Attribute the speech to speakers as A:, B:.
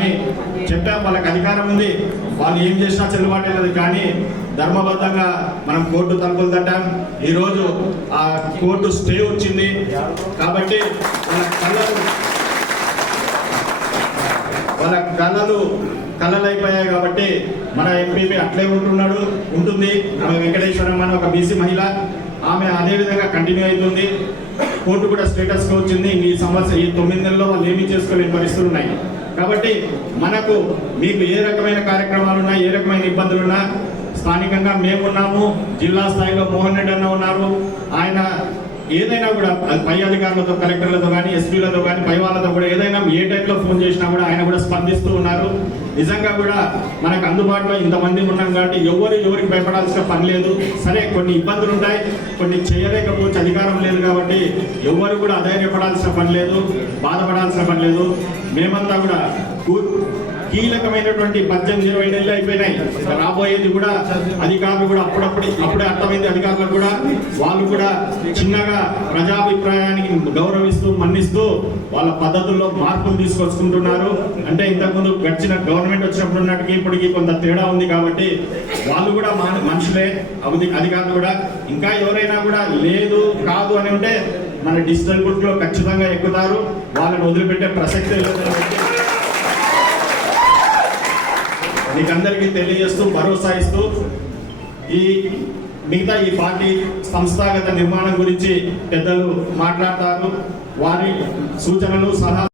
A: కానీ చెప్పాం. వాళ్ళకి అధికారం ఉంది. వాళ్ళు ఏం చేసినా చెల్లుబాటు లేదు కానీ ధర్మబద్ధంగా మనం కోర్టు తలుపులు తట్టాం. ఈరోజు ఆ కోర్టు స్టే వచ్చింది. కాబట్టి వాళ్ళ కళ్ళలు వాళ్ళ కళలు కళలు అయిపోయాయి కాబట్టి మన ఎంపీపీ అట్లే ఉంటున్నాడు. ఉంటుంది. ఆమె వెంకటేశ్వరం అని ఒక బీసీ మహిళ. ఆమె అదే విధంగా కంటిన్యూ అవుతుంది. కోర్టు కూడా స్టేటస్గా వచ్చింది. ఈ సంవత్సరం ఈ తొమ్మిది నెలల్లో వాళ్ళు ఏమీ చేసుకోలేని పరిస్థితులు ఉన్నాయి. కాబట్టి మనకు మీకు ఏ రకమైన కార్యక్రమాలు ఉన్నా ఏ రకమైన ఇబ్బందులు ఉన్నా స్థానికంగా మేము ఉన్నాము జిల్లా స్థాయిలో మోహన్ రెడ్డి అన్న ఉన్నారు. ఆయన ఏదైనా కూడా అది పై అధికారులతో కలెక్టర్లతో కానీ ఎస్పీలతో కానీ పై వాళ్ళతో కూడా ఏదైనా ఏ టైంలో ఫోన్ చేసినా కూడా ఆయన కూడా స్పందిస్తూ ఉన్నారు. నిజంగా కూడా మనకు అందుబాటులో ఇంతమంది ఉన్నాం కాబట్టి ఎవరు ఎవరికి భయపడాల్సిన పని లేదు. సరే కొన్ని ఇబ్బందులు ఉంటాయి కొన్ని చేయలేకపోవచ్చు అధికారం లేదు కాబట్టి ఎవరు కూడా అధైర్యపడాల్సిన పని లేదు బాధపడాల్సిన పని లేదు. మేమంతా కూడా కీలకమైనటువంటి పద్దెనిమిది ఇరవై నెలలు అయిపోయినాయి. రాబోయేది కూడా అధికారులు కూడా అప్పుడప్పుడు అప్పుడే అర్థమైంది అధికారులకు కూడా. వాళ్ళు కూడా చిన్నగా ప్రజాభిప్రాయానికి గౌరవిస్తూ మన్నిస్తూ వాళ్ళ పద్ధతుల్లో మార్పులు తీసుకొచ్చుకుంటున్నారు. అంటే ఇంతకుముందు గడిచిన గవర్నమెంట్ వచ్చినప్పుడు నాటికి ఇప్పటికి కొంత తేడా ఉంది కాబట్టి వాళ్ళు కూడా మా మనుషులే. అవి- అధికారులు కూడా. ఇంకా ఎవరైనా కూడా లేదు కాదు అని ఉంటే మన డిజిటల్ బుక్లో ఖచ్చితంగా ఎక్కుతారు. వాళ్ళని వదిలిపెట్టే ప్రసక్తి మీకందరికీ తెలియజేస్తూ భరోసా ఇస్తూ ఈ మిగతా ఈ పార్టీ సంస్థాగత నిర్మాణం గురించి పెద్దలు మాట్లాడతారు. వారి సూచనలు సలహా